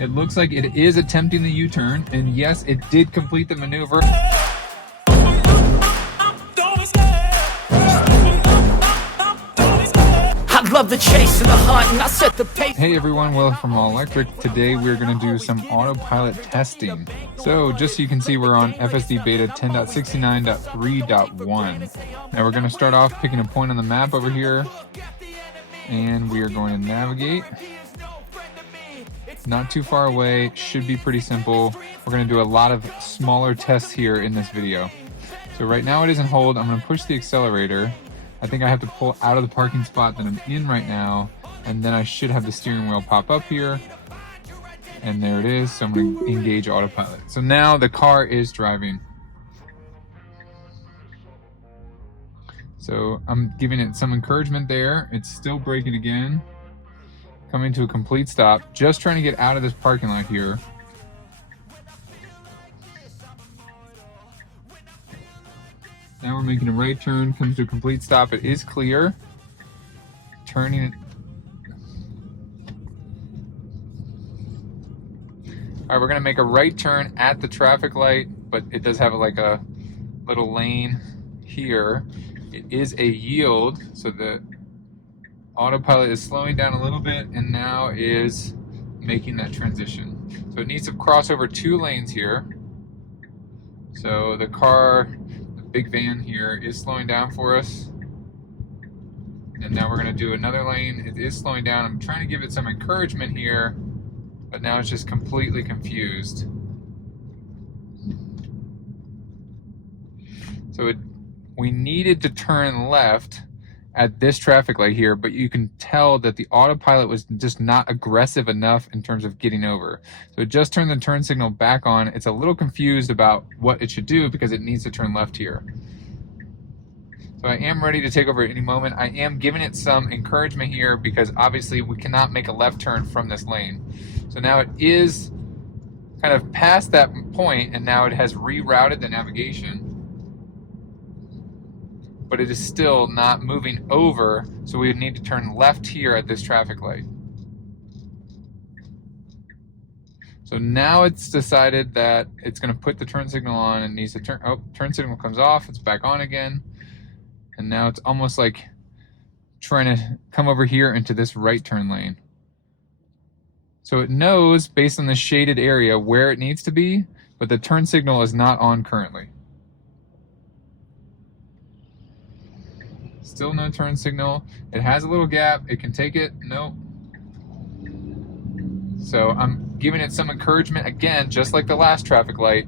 It looks like it is attempting the U-turn, and yes, it did complete the maneuver. I love the chase and the hunt, and I set the pace. Hey everyone, Will from All Electric. Today we're going to do some autopilot testing. So just so you can see, we're on FSD Beta 10.69.3.1. Now we're going to start off picking a point on the map over here, and we are going to navigate. Not too far away, should be pretty simple. We're going to do a lot of smaller tests here in this video. So right now it is in hold. I'm going to push the accelerator. I think I have to pull out of the parking spot that I'm in right now, and then I should have the steering wheel pop up here. And there it is. So I'm going to engage autopilot. So now the car is driving. So I'm giving it some encouragement there. It's still braking again. Coming to a complete stop. Just trying to get out of this parking lot here. Now we're making a right turn, comes to a complete stop. It is clear. Turning it. All right, we're gonna make a right turn at the traffic light, but it does have like a little lane here. It is a yield, so the autopilot is slowing down a little bit and now is making that transition. So it needs to cross over 2 lanes here. So the car, big van here, is slowing down for us, and now we're going to do another lane. It is slowing down. I'm trying to give it some encouragement here, but now it's just completely confused. So we needed to turn left at this traffic light here, but you can tell that the autopilot was just not aggressive enough in terms of getting over. So it just turned the turn signal back on. It's a little confused about what it should do because it needs to turn left here. So I am ready to take over at any moment. I am giving it some encouragement here because obviously we cannot make a left turn from this lane. So now it is kind of past that point, and now it has rerouted the navigation. But it is still not moving over, so we would need to turn left here at this traffic light. So now it's decided that it's going to put the turn signal on and needs to turn. Oh, turn signal comes off, it's back on again. And now it's almost like trying to come over here into this right turn lane. So it knows, based on the shaded area, where it needs to be, but the turn signal is not on currently. Still no turn signal. It has a little gap. It can take it. Nope. So I'm giving it some encouragement again, just like the last traffic light,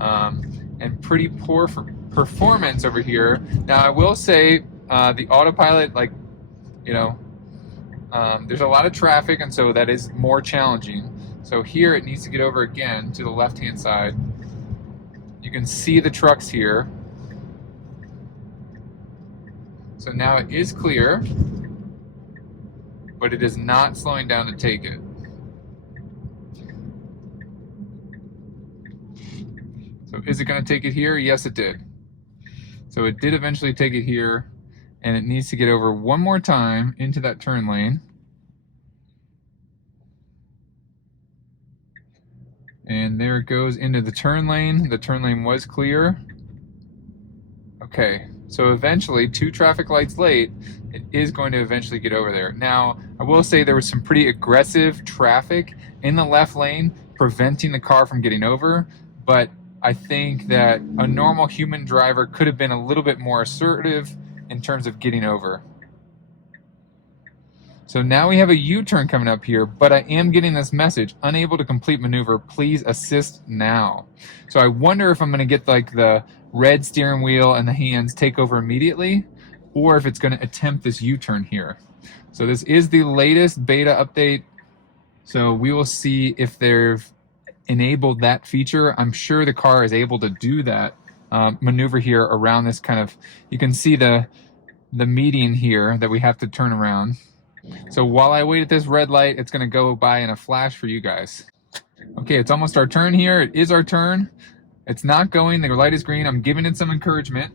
and pretty poor performance over here. Now I will say the autopilot, like, you know, there's a lot of traffic, and so that is more challenging. So here it needs to get over again to the left-hand side. You can see the trucks here. So now it is clear, but it is not slowing down to take it. So is it going to take it here? Yes, it did. So it did eventually take it here, and it needs to get over one more time into that turn lane. And there it goes into the turn lane. The turn lane was clear. Okay. So eventually, 2 traffic lights late, it is going to eventually get over there. Now, I will say there was some pretty aggressive traffic in the left lane preventing the car from getting over, but I think that a normal human driver could have been a little bit more assertive in terms of getting over. So now we have a U-turn coming up here, but I am getting this message: unable to complete maneuver, please assist now. So I wonder if I'm going to get like the red steering wheel and the hands take over immediately, or if it's going to attempt this U-turn here. So this is the latest beta update, so we will see if they've enabled that feature. I'm sure the car is able to do that maneuver here around this kind of, you can see the median here that we have to turn around. So while I wait at this red light, it's going to go by in a flash for you guys. Okay, it's almost our turn here. It is our turn. It's not going. The light is green. I'm giving it some encouragement.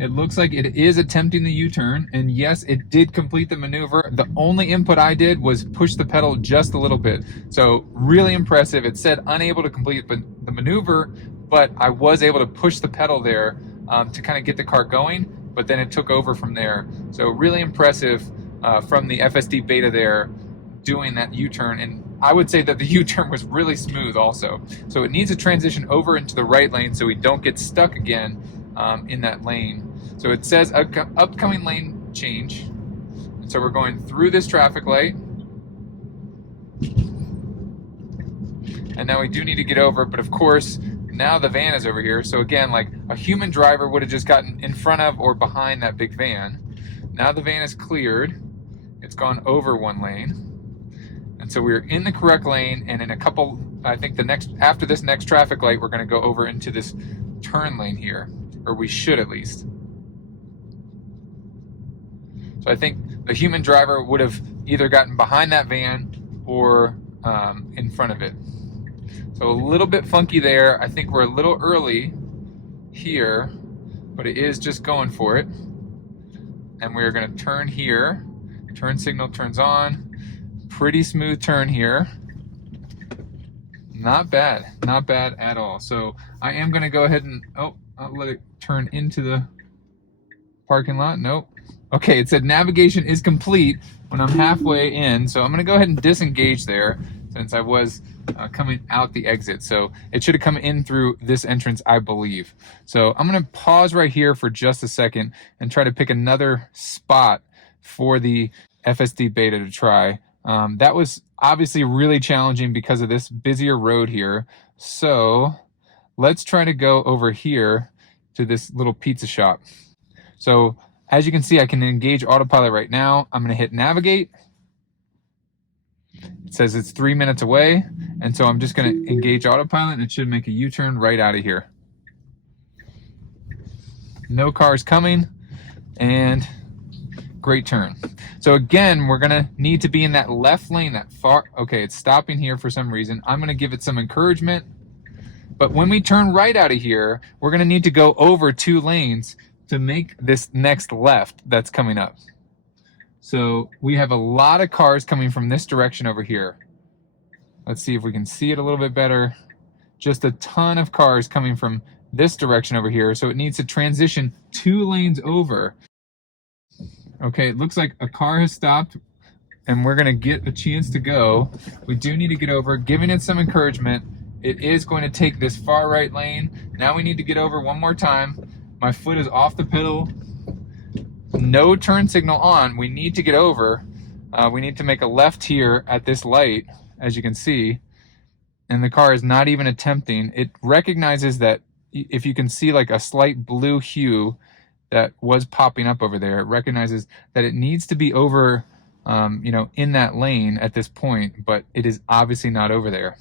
it looks like it is attempting the U-turn, and yes, it did complete the maneuver. The only input I did was push the pedal just a little bit. So really impressive. It said unable to complete the maneuver, but I was able to push the pedal there to kind of get the car going, but then it took over from there. So really impressive from the FSD Beta there, doing that U-turn. And I would say that the U-turn was really smooth also. So it needs to transition over into the right lane so we don't get stuck again in that lane. So it says upcoming lane change. And so we're going through this traffic light. And now we do need to get over, but of course, now the van is over here. So again, like a human driver would have just gotten in front of or behind that big van. Now the van is cleared. It's gone over one lane. And so we're in the correct lane, and in a couple, I think after this next traffic light, we're gonna go over into this turn lane here, or we should at least. So I think the human driver would have either gotten behind that van or in front of it. So a little bit funky there. I think we're a little early here, but it is just going for it. And we're gonna turn here. Turn signal turns on. Pretty smooth turn here. Not bad at all. So I am gonna go ahead and, I'll let it turn into the parking lot. Nope. Okay, it said navigation is complete when I'm halfway in. So I'm gonna go ahead and disengage there since I was coming out the exit. So it should have come in through this entrance, I believe. So I'm gonna pause right here for just a second and try to pick another spot for the FSD Beta to try. That was obviously really challenging because of this busier road here. So let's try to go over here to this little pizza shop. So as you can see, I can engage autopilot right now. I'm gonna hit navigate. It says it's 3 minutes away. And so I'm just gonna engage autopilot, and it should make a U-turn right out of here. No cars coming, and great turn. So again, we're gonna need to be in that left lane, that far, okay, it's stopping here for some reason. I'm gonna give it some encouragement, but when we turn right out of here, we're gonna need to go over 2 lanes to make this next left that's coming up. So we have a lot of cars coming from this direction over here. Let's see if we can see it a little bit better. Just a ton of cars coming from this direction over here. So it needs to transition 2 lanes over. Okay, it looks like a car has stopped and we're gonna get a chance to go. We do need to get over, giving it some encouragement. It is going to take this far right lane. Now we need to get over one more time. My foot is off the pedal. No turn signal on. We need to get over. We need to make a left here at this light, as you can see. And the car is not even attempting. It recognizes that if you can see like a slight blue hue that was popping up over there, it recognizes that it needs to be over, in that lane at this point, but it is obviously not over there.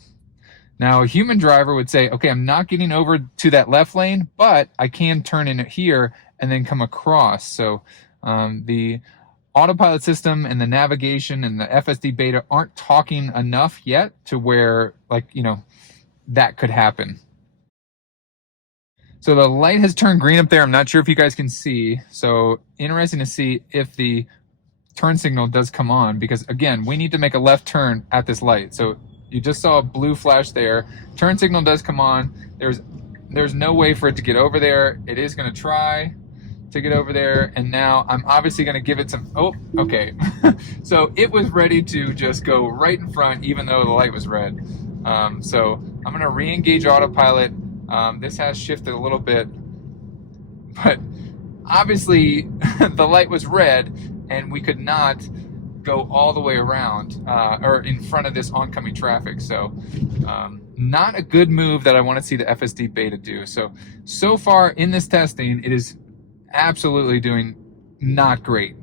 Now, a human driver would say, okay, I'm not getting over to that left lane, but I can turn in here and then come across. So the autopilot system and the navigation and the FSD Beta aren't talking enough yet to where, that could happen. So the light has turned green up there. I'm not sure if you guys can see. So interesting to see if the turn signal does come on, because again, we need to make a left turn at this light. So you just saw a blue flash there. Turn signal does come on. There's no way for it to get over there. It is going to try to get over there, and now I'm obviously going to give it some, oh, okay. So it was ready to just go right in front even though the light was red. So I'm going to re-engage autopilot. This has shifted a little bit, but obviously the light was red and we could not go all the way around or in front of this oncoming traffic. So not a good move that I want to see the FSD Beta do. So far in this testing, it is absolutely doing not great.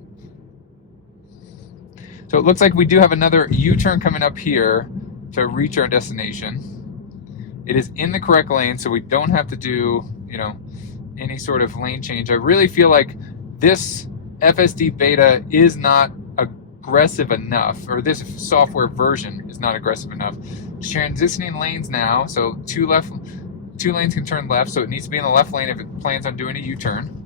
So it looks like we do have another U-turn coming up here to reach our destination. It is in the correct lane, so we don't have to do, any sort of lane change. I really feel like this FSD Beta is not aggressive enough, or this software version is not aggressive enough. Transitioning lanes now, so 2 lanes can turn left, so it needs to be in the left lane if it plans on doing a U-turn.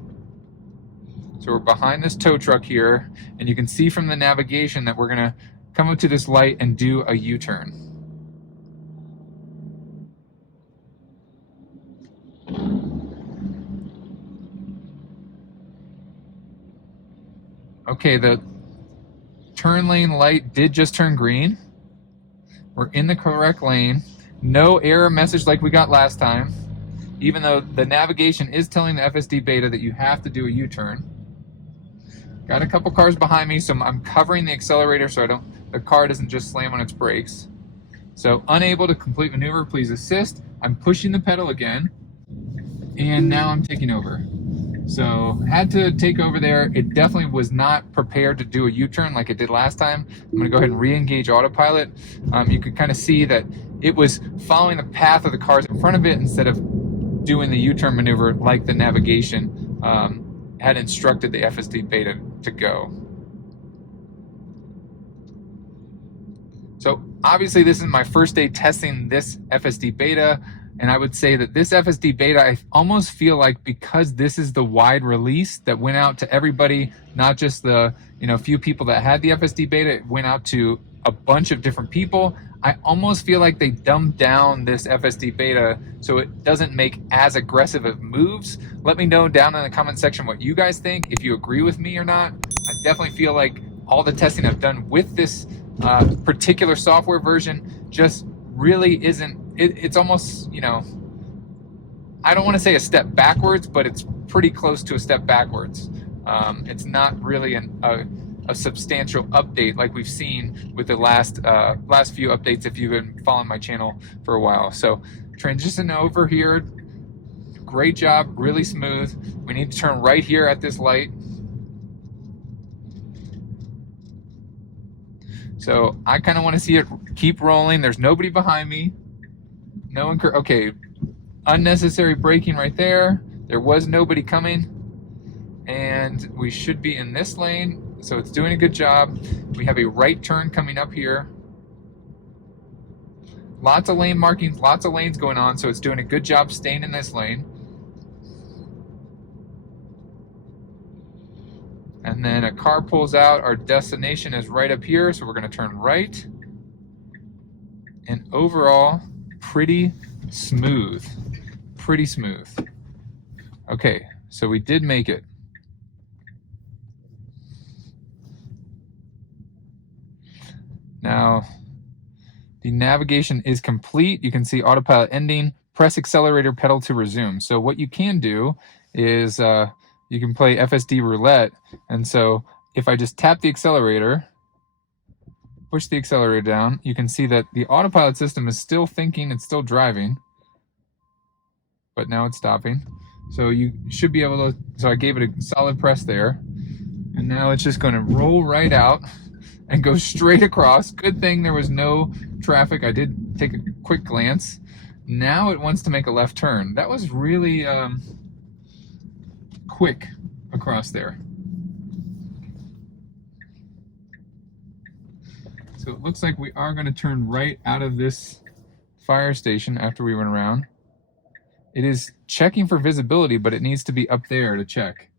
So we're behind this tow truck here, and you can see from the navigation that we're gonna come up to this light and do a U-turn. Okay, the turn lane light did just turn green. We're in the correct lane. No error message like we got last time, even though the navigation is telling the FSD beta that you have to do a U-turn. Got a couple cars behind me, so I'm covering the accelerator so the car doesn't just slam on its brakes. So unable to complete maneuver, please assist. I'm pushing the pedal again, and now I'm taking over. So had to take over there. It definitely was not prepared to do a U-turn like it did last time. I'm gonna go ahead and re-engage autopilot. You could kind of see that it was following the path of the cars in front of it instead of doing the U-turn maneuver like the navigation had instructed the FSD beta to go. So obviously this is my first day testing this FSD beta. And I would say that this FSD beta, I almost feel like because this is the wide release that went out to everybody, not just the few people that had the FSD beta, it went out to a bunch of different people. I almost feel like they dumbed down this FSD beta so it doesn't make as aggressive of moves. Let me know down in the comment section what you guys think, if you agree with me or not. I definitely feel like all the testing I've done with this particular software version just really isn't, it's almost, I don't want to say a step backwards, but it's pretty close to a step backwards. It's not really a substantial update like we've seen with the last few updates if you've been following my channel for a while. So transition over here, great job, really smooth. We need to turn right here at this light. So I kind of want to see it keep rolling. There's nobody behind me. No one. Okay, unnecessary braking right there. There was nobody coming, and we should be in this lane. So it's doing a good job. We have a right turn coming up here. Lots of lane markings, lots of lanes going on. So it's doing a good job staying in this lane. And then a car pulls out. Our destination is right up here, so we're going to turn right. And overall, pretty smooth. Pretty smooth. Okay, so we did make it. Now, the navigation is complete. You can see autopilot ending. Press accelerator pedal to resume. So what you can do is you can play FSD Roulette. And so if I just tap the accelerator, push the accelerator down, you can see that the autopilot system is still thinking, it's still driving, but now it's stopping. So you should be able to, so I gave it a solid press there, and now it's just going to roll right out and go straight across. Good thing there was no traffic. I did take a quick glance. Now it wants to make a left turn. That was really quick across there. So it looks like we are going to turn right out of this fire station after we went around. It is checking for visibility, but it needs to be up there to check.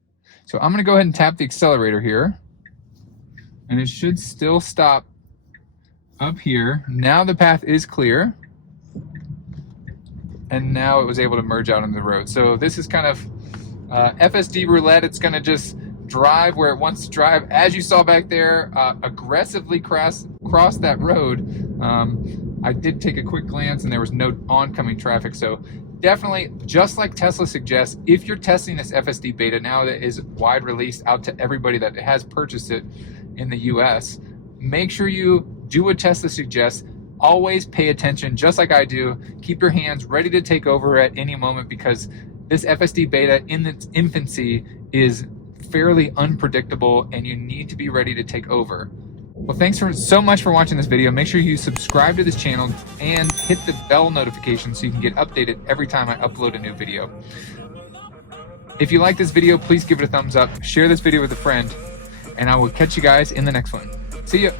So I'm going to go ahead and tap the accelerator here, and it should still stop up here. Now the path is clear, and now it was able to merge out on the road. So this is kind of FSD Roulette. It's going to just drive where it wants to drive. As you saw back there, aggressively cross that road. I did take a quick glance and there was no oncoming traffic. So definitely, just like Tesla suggests, if you're testing this FSD beta now that is wide released out to everybody that has purchased it in the US, make sure you do what Tesla suggests. Always pay attention, just like I do. Keep your hands ready to take over at any moment, because this FSD beta in its infancy is fairly unpredictable and you need to be ready to take over. Well, thanks so much for watching this video. Make sure you subscribe to this channel and hit the bell notification so you can get updated every time I upload a new video. If you like this video, please give it a thumbs up, share this video with a friend, and I will catch you guys in the next one. See ya.